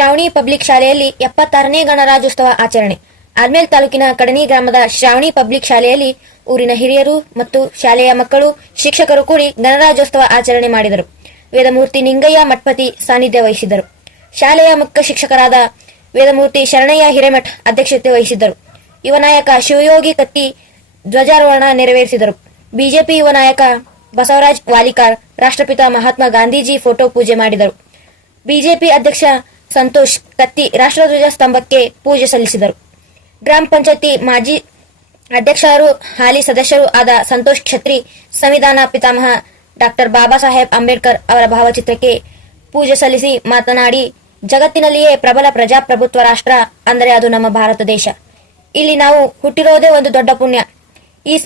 Shravani public ಶಾಲೆಯಲ್ಲಿ 76ನೇ ಗಣರಾಜ್ಯೋತ್ಸವ ಆಚರಣೆ. ಆಲ್ಮೇಲ್ ತಾಲೂಕಿನ ಕಡನಿ ಗ್ರಾಮದ ಶ್ರಾವಣಿ ಪಬ್ಲಿಕ್ ಶಾಲೆಯಲ್ಲಿ ಊರಿನ ಹಿರಿಯರು ಮತ್ತು ಶಾಲೆಯ ಮಕ್ಕಳು, ಶಿಕ್ಷಕರು ಕೂಡಿ ಗಣರಾಜ್ಯೋತ್ಸವ ಆಚರಣೆ ಮಾಡಿದರು. ವೇದಮೂರ್ತಿ ನಿಂಗಯ್ಯ ಮಠಪತಿ ಸಾನ್ನಿಧ್ಯ ವಹಿಸಿದ್ದರು. ಶಾಲೆಯ ಮುಖ್ಯ ಶಿಕ್ಷಕರಾದ ವೇದಮೂರ್ತಿ ಶರಣಯ್ಯ ಹಿರೇಮಠ್ ಅಧ್ಯಕ್ಷತೆ ವಹಿಸಿದ್ದರು. ಯುವ ನಾಯಕ ಶಿವಯೋಗಿ ಕತ್ತಿ ಧ್ವಜಾರೋಹಣ ನೆರವೇರಿಸಿದರು. ಬಿಜೆಪಿ ಯುವ ನಾಯಕ ಬಸವರಾಜ್ ವಾಲಿಕಾರ್ ರಾಷ್ಟ್ರಪಿತ ಮಹಾತ್ಮ ಗಾಂಧೀಜಿ ಫೋಟೋ ಪೂಜೆ ಮಾಡಿದರು. ಬಿಜೆಪಿ ಅಧ್ಯಕ್ಷ ಸಂತೋಷ್ ಕತ್ತಿ ರಾಷ್ಟ್ರಧ್ವಜ ಸ್ತಂಭಕ್ಕೆ ಪೂಜೆ ಸಲ್ಲಿಸಿದರು. ಗ್ರಾಮ ಪಂಚಾಯತಿ ಮಾಜಿ ಅಧ್ಯಕ್ಷರು ಹಾಲಿ ಸದಸ್ಯರು ಆದ ಸಂತೋಷ್ ಕ್ಷತ್ರಿ ಸಂವಿಧಾನ ಪಿತಾಮಹ ಡಾಕ್ಟರ್ ಬಾಬಾ ಸಾಹೇಬ್ ಅಂಬೇಡ್ಕರ್ ಅವರ ಭಾವಚಿತ್ರಕ್ಕೆ ಪೂಜೆ ಸಲ್ಲಿಸಿ ಮಾತನಾಡಿ, ಜಗತ್ತಿನಲ್ಲಿಯೇ ಪ್ರಬಲ ಪ್ರಜಾಪ್ರಭುತ್ವ ರಾಷ್ಟ್ರ ಅಂದರೆ ಅದು ನಮ್ಮ ಭಾರತ ದೇಶ. ಇಲ್ಲಿ ನಾವು ಹುಟ್ಟಿರೋದೇ ಒಂದು ದೊಡ್ಡ ಪುಣ್ಯ. ಈ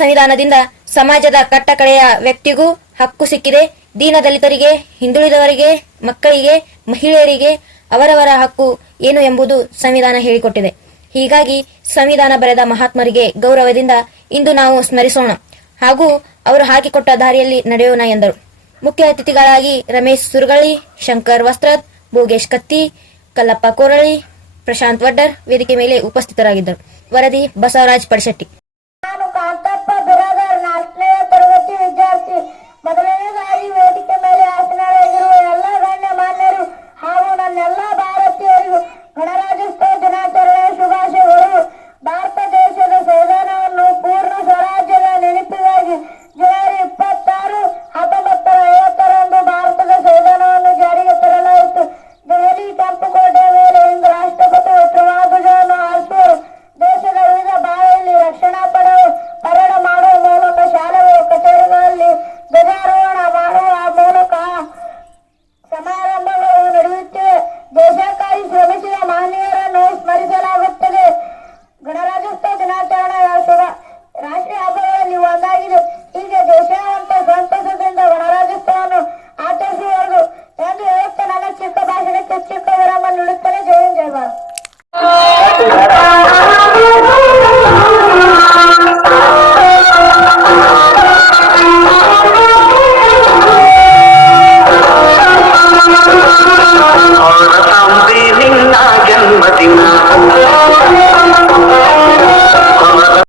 ಸಂವಿಧಾನದಿಂದ ಸಮಾಜದ ಕಟ್ಟಕಡೆಯ ವ್ಯಕ್ತಿಗೂ ಹಕ್ಕು ಸಿಕ್ಕಿದೆ. ದೀನ ದಲಿತರಿಗೆ, ಹಿಂದುಳಿದವರಿಗೆ, ಮಕ್ಕಳಿಗೆ, ಮಹಿಳೆಯರಿಗೆ ಅವರವರ ಹಕ್ಕು ಏನು ಎಂಬುದು ಸಂವಿಧಾನ ಹೇಳಿಕೊಟ್ಟಿದೆ. ಹೀಗಾಗಿ ಸಂವಿಧಾನ ಬರೆದ ಮಹಾತ್ಮರಿಗೆ ಗೌರವದಿಂದ ಇಂದು ನಾವು ಸ್ಮರಿಸೋಣ ಹಾಗೂ ಅವರು ಹಾಕಿಕೊಟ್ಟ ದಾರಿಯಲ್ಲಿ ನಡೆಯೋಣ ಎಂದರು. ಮುಖ್ಯ ಅತಿಥಿಗಳಾಗಿ ರಮೇಶ್ ಸುರಗಳಿ, ಶಂಕರ್ ವಸ್ತ್ರದ್, ಭೋಗೇಶ್ ಕತ್ತಿ, ಕಲ್ಲಪ್ಪ ಕೋರಳಿ, ಪ್ರಶಾಂತ್ ವಡ್ಡರ್ ವೇದಿಕೆ ಮೇಲೆ ಉಪಸ್ಥಿತರಾಗಿದ್ದರು. ವರದಿ ಬಸವರಾಜ್ ಪಡಶೆಟ್ಟಿ.